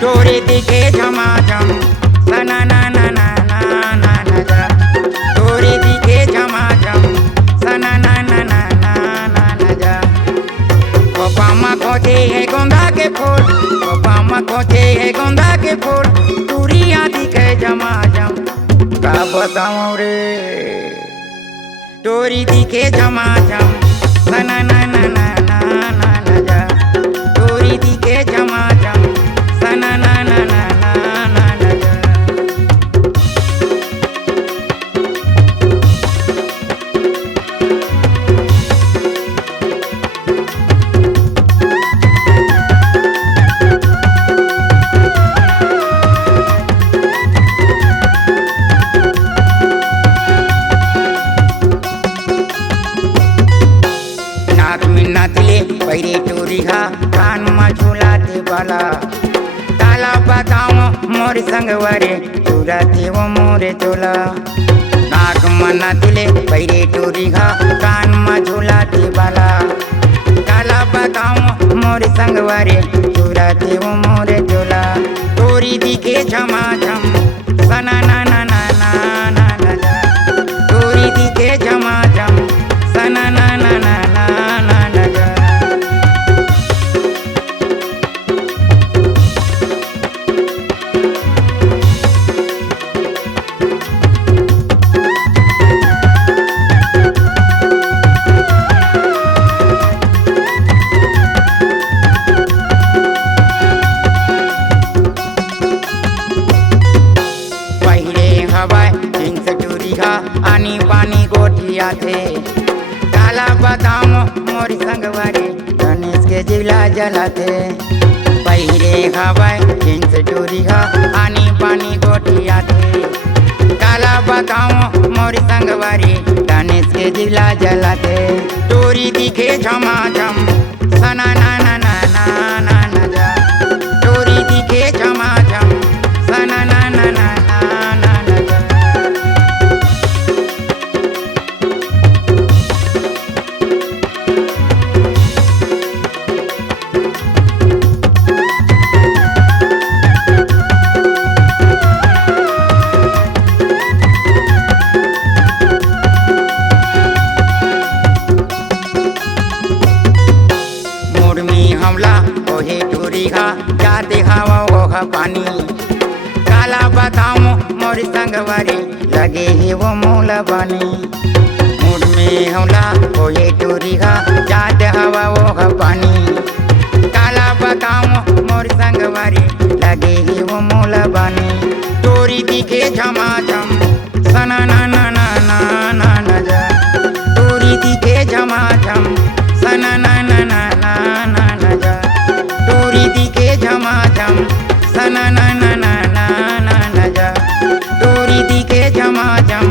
डोरी दिखे झमाझम सना ना ना ना ना ना ना जा। डोरी दिखे झमाझम सना ना ना ना ना ना ना जा। पापा खोजे है गोंदा के फूल, पापा खोजे है गोंदा के फूल, दूरियां दिखे झमाझम का बताऊं रे। डोरी दिखे झमाझम सना ना ना ना ना ना ना जा। डोरी दिखे झमाझम सना ना ना ना ना ना ना जा। नाक में नाचले पैरे टोरी घा कान में झूलाते बाला काला बताओ मोर संगवारे चुराते वो मोरे चोला। नाक में नाचले पैरे टोरी घा कान में झूलाते बाला काला बताओ मोर संगवारे चुराते वो मोरे चोला। टोरी दिखे झमाझम सना ना ना ना ना ना ना जा। टोरी दिखे झमाझम सना ना ना ना ना ना ना जा। पहिले हवाय जीन्स टुरी घा आणि पाणी गोठिया थे काला बादाम मोर संगवारे गणेश के जिला जलाते। पहिले हवाय जीन्स टुरी घा आणि पाणी गोठिया थे काला बादाम मोर संगवारे गणेश के जिला जलाते। टोरी दिखे झमाझम सना ना ना ना ना ना ना जा। टोरी दिखे झमाझम सना ना ना ना ना ना ना जा। मोड़ में हमला ओहे टोरी घा जाते हवा ओहा पानी काला बताओ मोर संगवारे लगे ही वो मोला बानी। मोड़ में हमला ओहे टोरी घा जाते हवा ओहा पानी काला बताओ मोर संगवारे लगे ही वो मोला बानी। टोरी दिखे झमाझम सना ना ना ना ना ना ना जा। टोरी दिखे झमाझम सना ना ना ना ना ना ना जा। टोरी दिखे झमाझम सना ना ना ना ना ना ना जा। टोरी दिखे झमाझम